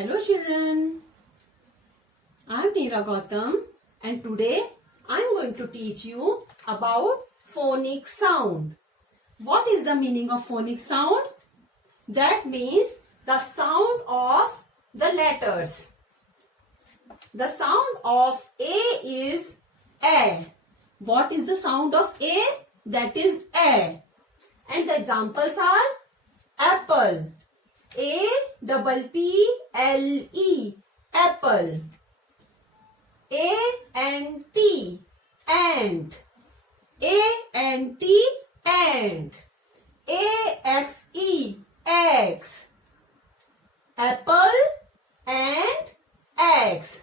Hello children, I am Neera Gautam and today I am going to teach you about phonic sound. What is the meaning of phonic sound? That means the sound of the letters. The sound of A is A. What is the sound of A? That is A. And the examples are apple. A-P-P-L-E, apple. A-N-T, ant. A-N-T, ant. A-X-E, eggs. Apple and eggs.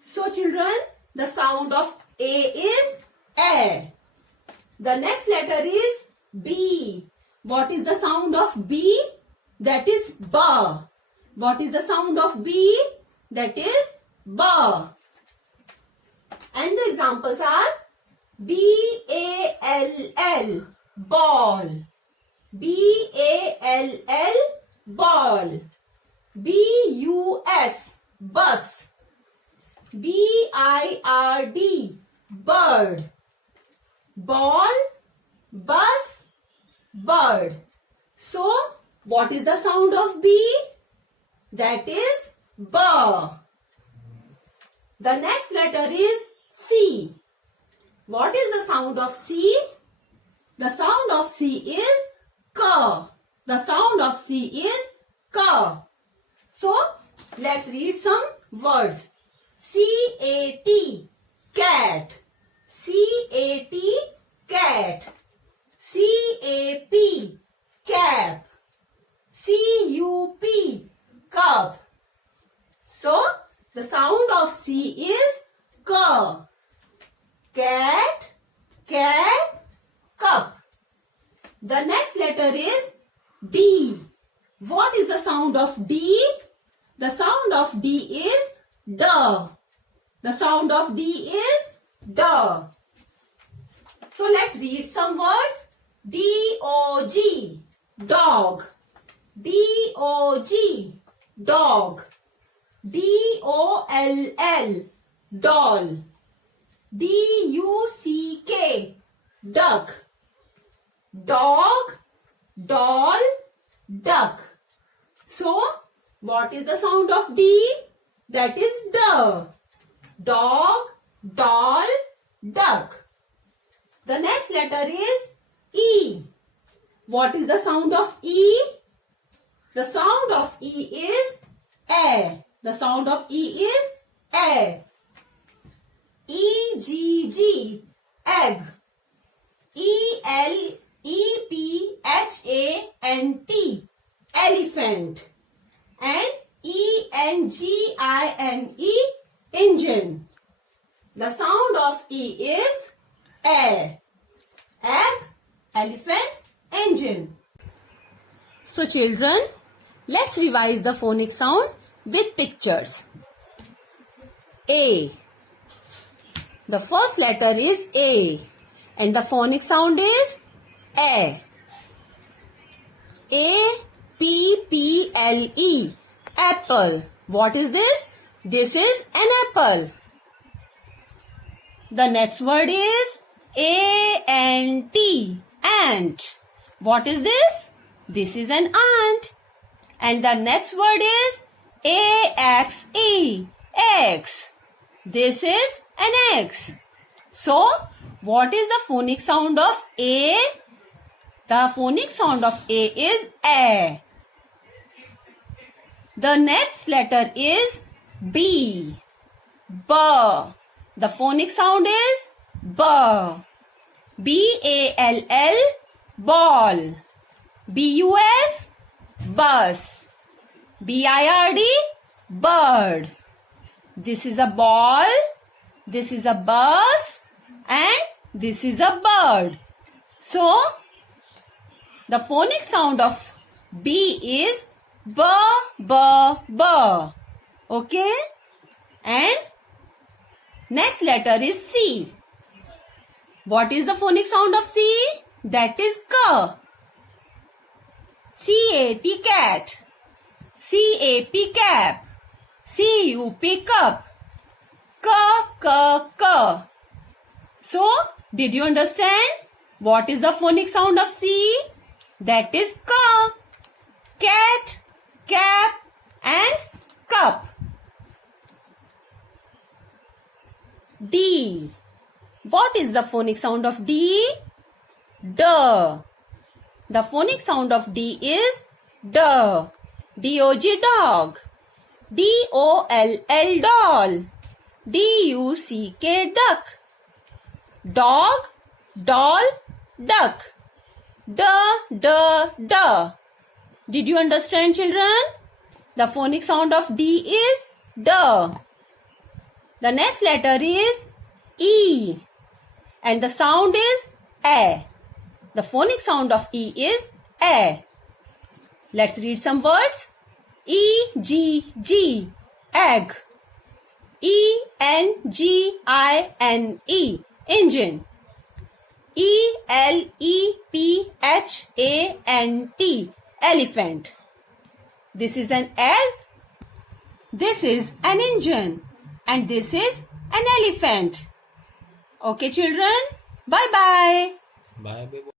So children, the sound of A is A. The next letter is B. What is the sound of B? That is ba. What is the sound of B? That is ba. And the examples are B-A-L-L, ball. B-A-L-L, ball. B-U-S, bus. B-I-R-D, bird. Ball, bus, bird. So, what is the sound of B? That is ba. The next letter is C. What is the sound of C? The sound of C is ka. The sound of C is ka. So, let's read some words. C-A-T, cat. C-A-T, cat. C-A-P, cap. C-U-P, cup. So, the sound of C is ka. Cat, cat, cup. The next letter is D. What is the sound of D? The sound of D is da. The sound of D is da. So, let's read some words. D-O-G, dog. D-O-G, dog. D-O-L-L, doll. D-U-C-K, duck. Dog, doll, duck. So, what is the sound of D? That is da. Dog, doll, duck. The next letter is E. What is the sound of E? The sound of E is A. The sound of E is A. E-G-G, egg. E-L-E-P-H-A-N-T, elephant. And E-N-G-I-N-E, engine. The sound of E is A. Egg, elephant, engine. So children, let's revise the phonic sound with pictures. A. The first letter is A and the phonic sound is A. A-P-P-L-E, apple. What is this? This is an apple. The next word is A-N-T, ant. What is this? This is an ant. And the next word is A-X-E, eggs. This is an X. So, what is the phonic sound of A? The phonic sound of A is A. The next letter is B. Ba. The phonic sound is ba. B-A-L-L, ball. B-U-S, bus. B-I-R-D, bird. This is a ball, this is a bus, and this is a bird. So, the phonic sound of B is ba, ba, ba. Okay? And next letter is C. What is the phonic sound of C? That is ka. C-A-T, cat. C-A-P, cap. C, you pick up. K. So, did you understand what is the phonic sound of C? That is K. Cat, cap, and cup. D. What is the phonic sound of D? D. The phonic sound of D is D. D-O-G, dog. D-O-L-L, doll. D-U-C-K, duck. Dog, doll, duck. D. Did you understand, children? The phonic sound of D is D. The next letter is E. And the sound is A. The phonic sound of E is A. Let's read some words. E-G-G, egg. E-N-G-I-N-E, engine. E-L-E-P-H-A-N-T, elephant. This is an L. This is an engine. And this is an elephant. Okay, children? Bye-bye. Bye.